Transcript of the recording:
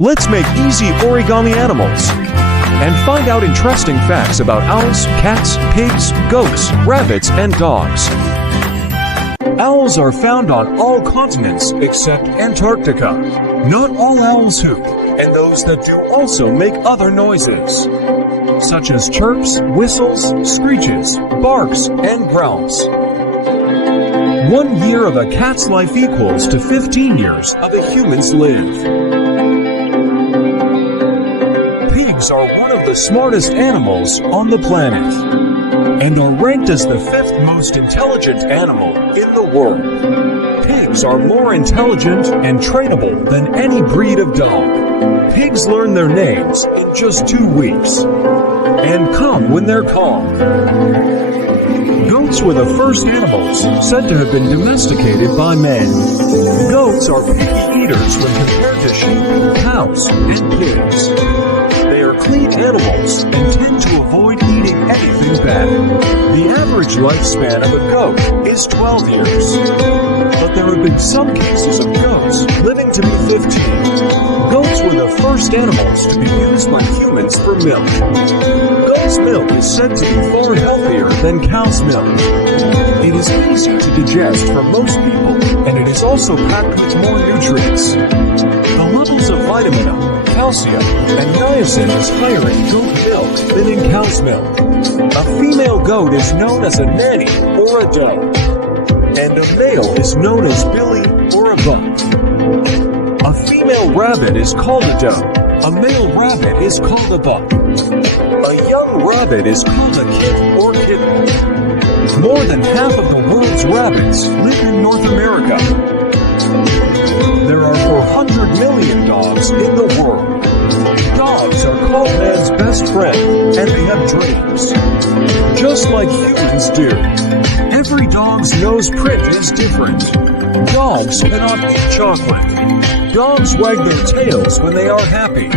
Let's make easy origami animals and find out interesting facts about owls, cats, pigs, goats, rabbits, and dogs. Owls are found on all continents except Antarctica. Not all owls hoot, and those that do also make other noises, such as chirps, whistles, screeches, barks, and growls. 1 year of a cat's life equals to 15 years of a human's live. Pigs are one of the smartest animals on the planet and are ranked as the 5th most intelligent animal in the world. Pigs are more intelligent and trainable than any breed of dog. Pigs learn their names in just 2 weeks and come when they're calm. Goats were the first animals said to have been domesticated by men. Goats are picky eaters when compared to sheep, cows, and pigs. They are clean animals and tend to avoid eating anything bad. The average lifespan of a goat is 12 years, but there have been some cases of goats living to be 15. Goats were the first animals to be used by humans for milk. Goat's milk is said to be far healthier than cow's milk. It is easy to digest for most people, and it is also packed with more nutrients. The levels of vitamin A, calcium, and niacin is higher in goat milk than in cow's milk. A female goat is known as a nanny or a doe, and a male is known as billy or a buck. A female rabbit is called a doe. A male rabbit is called a buck. A young rabbit is called a kid or kitten. More than half of the world's rabbits live in North America. There are 400 million dogs in the world. Dogs are called man's best friend, and they have dreams, just like humans do. Every dog's nose print is different. Dogs cannot eat chocolate. Dogs wag their tails when they are happy.